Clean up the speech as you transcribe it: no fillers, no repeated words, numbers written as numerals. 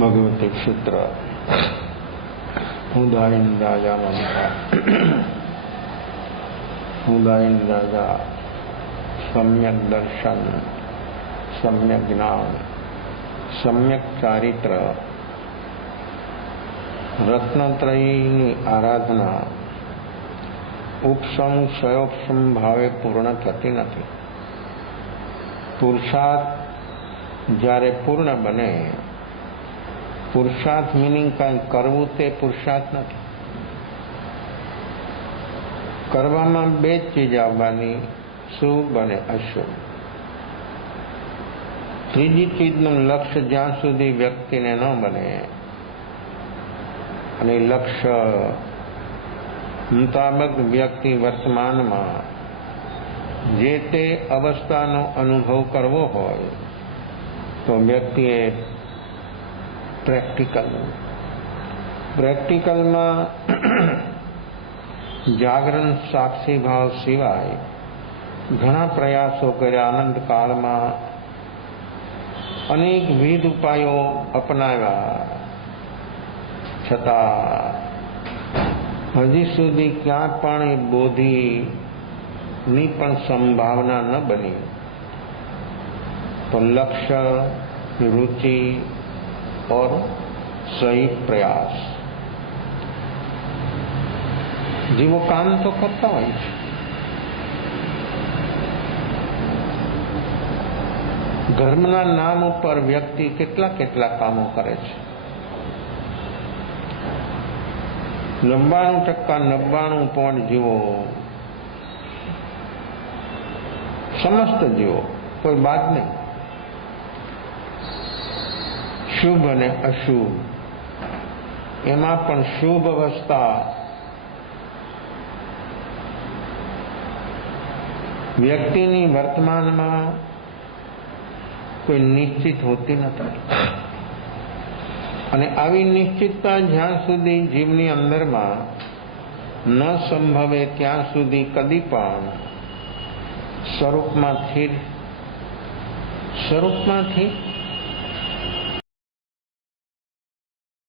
भगवती सूत्र उदायन राजा मंत्र। उदायन राजा सम्यक दर्शन, सम्यक ज्ञान, सम्यक चारित्र, रत्नत्रयीની આરાધના ઉપસમ સ્વયોપસમ ભાવે પૂર્ણ થતી નથી। પુરુષાર્થ જ્યારે પૂર્ણ બને, પુરુષાર્થ મીનિંગ કાંઈ કરવું તે પુરુષાર્થ નથી। કરવામાં બે જ ચીજ આવવાની, શુભ અને અશુભ। ત્રીજી ચીજનું લક્ષ્ય જ્યાં સુધી વ્યક્તિને ન બને અને લક્ષ્ય મુતાબક વ્યક્તિ વર્તમાનમાં જે તે અવસ્થાનો અનુભવ કરવો હોય તો વ્યક્તિએ પ્રેક્ટિકલમાં જાગરણ સાક્ષી ભાવ સિવાય ઘણા પ્રયાસો કર્યા, અનંતકાળમાં અનેકવિધ ઉપાયો અપનાવ્યા, છતાં હજી સુધી ક્યાં પણ એ બોધિની પણ સંભાવના ન બની। તો લક્ષ્ય, रुचि और सही प्रयास, जीवो काम तो करता હોય છે, ધર્મના નામ ઉપર વ્યક્તિ કેટલા કામો કરે છે। 99% પણ જીવો, સમસ્ત જીવો, કોઈ બાદ નહીં, શુભ અને અશુભ, એમાં પણ શુભ અવસ્થા વ્યક્તિની વર્તમાનમાં કોઈ નિશ્ચિત હોતી નથી। અને આવી નિશ્ચિતતા જ્યાં સુધી જીવની અંદરમાં ન સંભવે ત્યાં સુધી કદી પણ સ્વરૂપમાંથી